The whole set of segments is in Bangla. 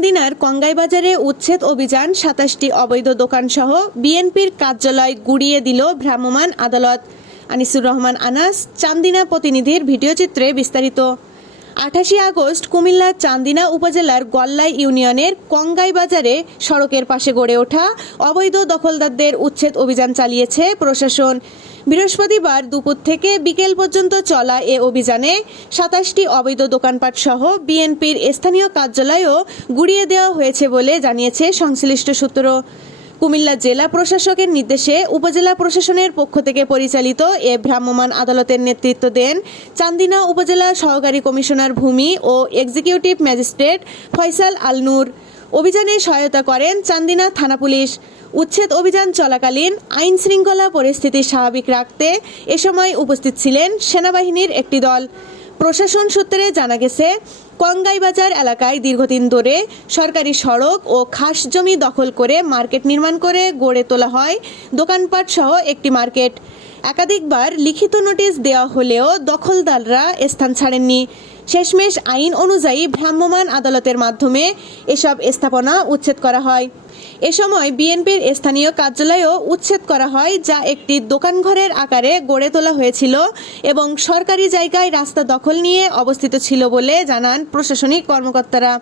চান্দিনার কঙ্গাই বাজারে উচ্ছেদ অভিযান, ২৭টি অবৈধ দোকানসহ বিএনপির কার্যালয় গুড়িয়ে দিল ভ্রাম্যমাণ আদালত। আনিসুর রহমান আনাস, চান্দিনা প্রতিনিধির ভিডিওচিত্রে বিস্তারিত। ২৮ আগস্ট কুমিল্লার চান্দিনা উপজেলার গল্লাই ইউনিয়নের কঙ্গাই বাজারে সড়কের পাশে গড়ে ওঠা অবৈধ দখলদারদের উচ্ছেদ অভিযান চালিয়েছে প্রশাসন। বৃহস্পতিবার দুপুর থেকে বিকেল পর্যন্ত চলা এ অভিযানে ২৭টি অবৈধ দোকানপাট সহ বিএনপির স্থানীয় কার্যালয়ও গুড়িয়ে দেওয়া হয়েছে বলে জানিয়েছে সংশ্লিষ্ট সূত্র। কুমিল্লা জেলা প্রশাসকের নির্দেশে উপজেলা প্রশাসনের পক্ষ থেকে পরিচালিত এ ভ্রাম্যমাণ আদালতের নেতৃত্ব দেন চান্দিনা উপজেলা সহকারী কমিশনার ভূমি ও এক্সিকিউটিভ ম্যাজিস্ট্রেট ফয়সাল আল নূর। অভিযানে সহায়তা করেন চান্দিনা থানা পুলিশ। উচ্ছেদ অভিযান চলাকালীন আইন শৃঙ্খলা পরিস্থিতি স্বাভাবিক রাখতে এ সময় উপস্থিত ছিলেন সেনাবাহিনীর একটি দল। প্রশাসন সূত্রে জানা গেছে, কঙ্গাই বাজার এলাকায় দীর্ঘদিন ধরে সরকারি সড়ক ও খাস জমি দখল করে মার্কেট নির্মাণ করে গড়ে তোলা হয় দোকানপাট সহ একটি মার্কেট। একাধিকবার লিখিত নোটিশ দেওয়া হলেও দখলদাররা স্থান ছাড়েননি। শেষমেশ আইন অনুযায়ী ভ্রাম্যমাণ আদালতের মাধ্যমে এসব স্থাপনা উচ্ছেদ করা হয়। এ সময় বিএনপির স্থানীয় কার্যালয়ও উচ্ছেদ করা হয়, যা একটি দোকানঘরের আকারে গড়ে তোলা হয়েছিল এবং সরকারি জায়গায় রাস্তা দখল নিয়ে অবস্থিত ছিল বলে জানান প্রশাসনিক কর্মকর্তারা।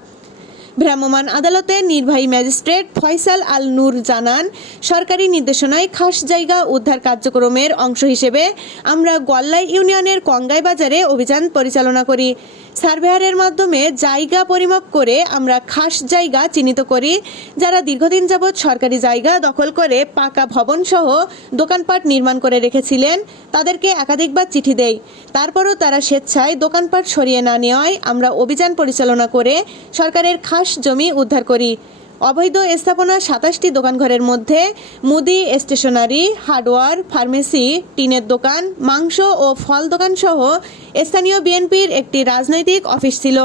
ভ্রাম্যমাণ আদালতের নির্বাহী ম্যাজিস্ট্রেট ফয়সাল আল নূর জানান, সরকারি নির্দেশনায় খাস জায়গা উদ্ধার কার্যক্রমের অংশ হিসেবে আমরা গল্লাই ইউনিয়নের কঙ্গাই বাজারে অভিযান পরিচালনা করি। সার্ভেয়ারের মাধ্যমে জায়গা পরিমাপ করে আমরা খাস জায়গা চিহ্নিত করি, যারা দীর্ঘদিন যাবৎ সরকারি জায়গা দখল করে পাকা ভবন সহ দোকানপাট নির্মাণ করে রেখেছিলেন। তাদেরকে একাধিকবার চিঠি দেই, তারপরও তারা স্বেচ্ছায় দোকানপাট সরিয়ে না নেওয়ায় আমরা অভিযান পরিচালনা করে সরকারের খাস জমি উদ্ধার করি। অবৈধ স্থাপনা ২৭টি দোকানঘরের মধ্যে মুদি, স্টেশনারি, হার্ডওয়্যার, ফার্মেসি, টিনের দোকান, মাংস ও ফল দোকান সহ স্থানীয় বিএনপির একটি রাজনৈতিক অফিস ছিল।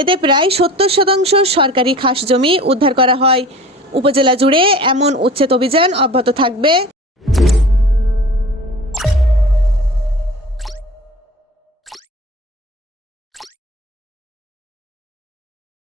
এতে প্রায় ৭০% সরকারি খাস জমি উদ্ধার করা হয়। উপজেলা জুড়ে এমন উচ্ছেদ অভিযান অব্যাহত থাকবে।